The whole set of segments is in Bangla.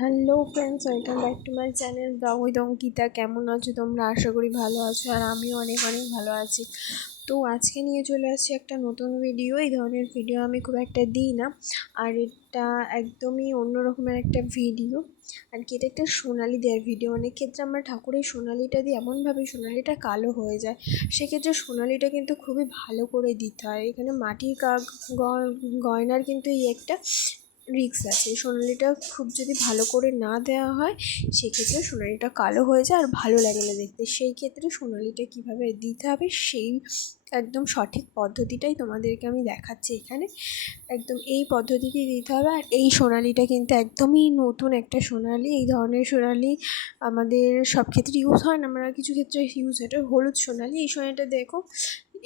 Hello friends, welcome back to my channel blog with Ankita. কেমন আছো তোমরা? আশা করি ভালো আছো, আর আমিও অনেক অনেক ভালো আছি। তো আজকে নিয়ে চলে আসছি একটা নতুন ভিডিও। এই ধরনের ভিডিও আমি খুব একটা দিই না, আর এটা একদমই অন্য রকমের একটা ভিডিও। আর কি, এটা একটা সোনালি দেওয়ার ভিডিও। অনেক ক্ষেত্রে আমরা ঠাকুরের সোনালিটা দিই, এমনভাবে সোনালিটা কালো হয়ে যায়। সেক্ষেত্রে সোনালিটা কিন্তু খুবই ভালো করে দিতে হয়। এখানে মাটির গয়নার কিন্তু এই একটা রিস্ক আছে। সোনালিটা খুব যদি ভালো করে না দেওয়া হয়, সেক্ষেত্রে সোনালিটা কালো হয়ে যায় আর ভালো লাগে না দেখতে। সেই ক্ষেত্রে সোনালিটা কীভাবে দিতে হবে, সেই একদম সঠিক পদ্ধতিটাই তোমাদেরকে আমি দেখাচ্ছি এখানে। একদম এই পদ্ধতিতেই দিতে হবে। আর এই সোনালিটা কিন্তু একদমই নতুন একটা সোনালি। এই ধরনের সোনালি আমাদের সব ক্ষেত্রে ইউজ হয় না, আমরা কিছু ক্ষেত্রে ইউজ হয়। এটা হলুদ সোনালি। এই সোনালিটা দেখো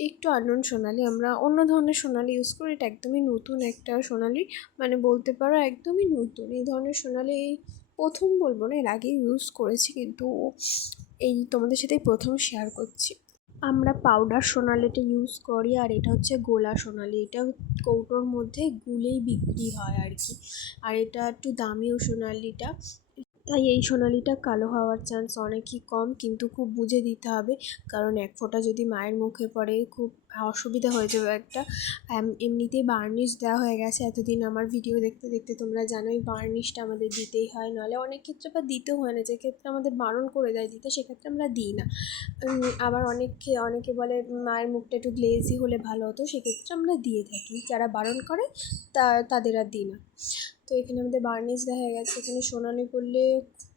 একটু আননোন সোনালি, আমরা অন্য ধরনের সোনালি ইউজ করি। এটা একদমই নতুন একটা সোনালি, মানে বলতে পারো একদমই নতুন। এই ধরনের সোনালি প্রথম বলবো না, এর আগেই ইউজ করেছি, কিন্তু এই তোমাদের সাথে প্রথম শেয়ার করছি। আমরা পাউডার সোনালিটা ইউজ করি, আর এটা হচ্ছে গোলা সোনালি। এটা কৌটোর মধ্যে গুলেই বিক্রি হয় আর কি। আর এটা একটু দামিও সোনালিটা, তাই এই সোনালিটা কালো হওয়ার চান্স অনেকই কম, কিন্তু খুব বুঝে দিতে হবে। কারণ এক ফোঁটা যদি মায়ের মুখে পড়ে খুব অসুবিধা হয়ে যাবে একটা। এমনিতেই বার্নিশ দেওয়া হয়ে গেছে এতদিন। আমার ভিডিও দেখতে দেখতে তোমরা জানোই বার্নিশটা আমাদের দিতেই হয়, নাহলে অনেক ক্ষেত্রে বা দিতেও হয় না। যে ক্ষেত্রে আমাদের বারণ করে দেয় দিতে, সেক্ষেত্রে আমরা দিই না। আবার অনেকে বলে মায়ের মুখটা একটু গ্লেজি হলে ভালো হতো, সেক্ষেত্রে আমরা দিয়ে থাকি। যারা বারণ করে তাদের আর দিই না। তো এখানে আমাদের বার্নিশ দেওয়া হয়ে গেছে। এখানে সোনালি করলে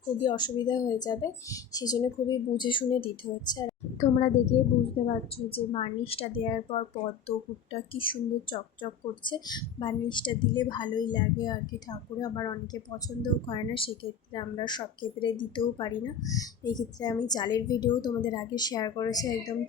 খুবই অসুবিধা হয়ে যাবে, সেই জন্য খুবই বুঝে শুনে দিতে হচ্ছে। আর তোমরা দেখে বুঝতে পারছো যে বার্নিশটা দেওয়ার পর পদ্মপুরটা কী সুন্দর চকচক করছে। বার্নিশটা দিলে ভালোই লাগে আর কি ঠাকুরে। আবার অনেকে পছন্দও করে না, সেক্ষেত্রে আমরা সব ক্ষেত্রে দিতেও পারি না। এই ক্ষেত্রে আমি চালের ভিডিও তোমাদের আগে শেয়ার করেছি। একদম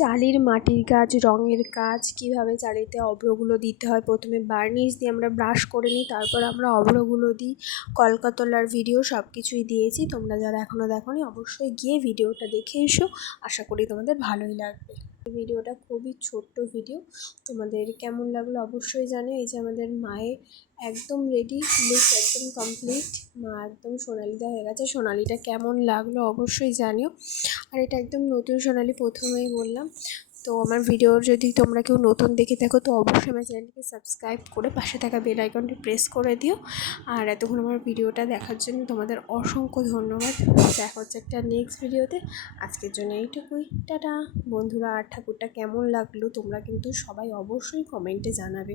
চালির মাটির কাজ, রঙের কাজ, কীভাবে চালিতে অভ্রগুলো দিতে হয়। প্রথমে বার্নিশ দিয়ে আমরা ব্রাশ করে নিই, তারপর আমরা অভ্রগুলো দিই। কলকা তোলার ভিডিও সব কিছুই দিয়েছি। তোমরা যারা এখনও দেখোনি, অবশ্যই গিয়ে ভিডিওটা দেখে এসো। আশা করি তোমাদের ভালোই লাগবে। ভিডিওটা খুবই ছোট্ট ভিডিও, তোমাদের কেমন লাগলো অবশ্যই জানিও। এই যে আমাদের মায়ের একদম রেডি, লুক একদম কমপ্লিট। মা একদম সোনালিটা হয়ে গেছে। সোনালিটা কেমন লাগলো অবশ্যই জানিও। আর এটা একদম নতুন সোনালি, প্রথমেই বললাম। তো আমার ভিডিওর যদি তোমরা কেউ নতুন দেখে থাকো, তো অবশ্যই আমার চ্যানেলটিকে সাবস্ক্রাইব করে পাশে থাকা বেল আইকনটি প্রেস করে দিও। আর এতক্ষণ আমার ভিডিওটা দেখার জন্য তোমাদের অসংখ্য ধন্যবাদ। দেখা হচ্ছে একটা নেক্সট ভিডিওতে। আজকের জন্য এইটুকুই, টাটা বন্ধুরা। আর ঠাকুরটা কেমন লাগলো তোমরা কিন্তু সবাই অবশ্যই কমেন্টে জানাবে।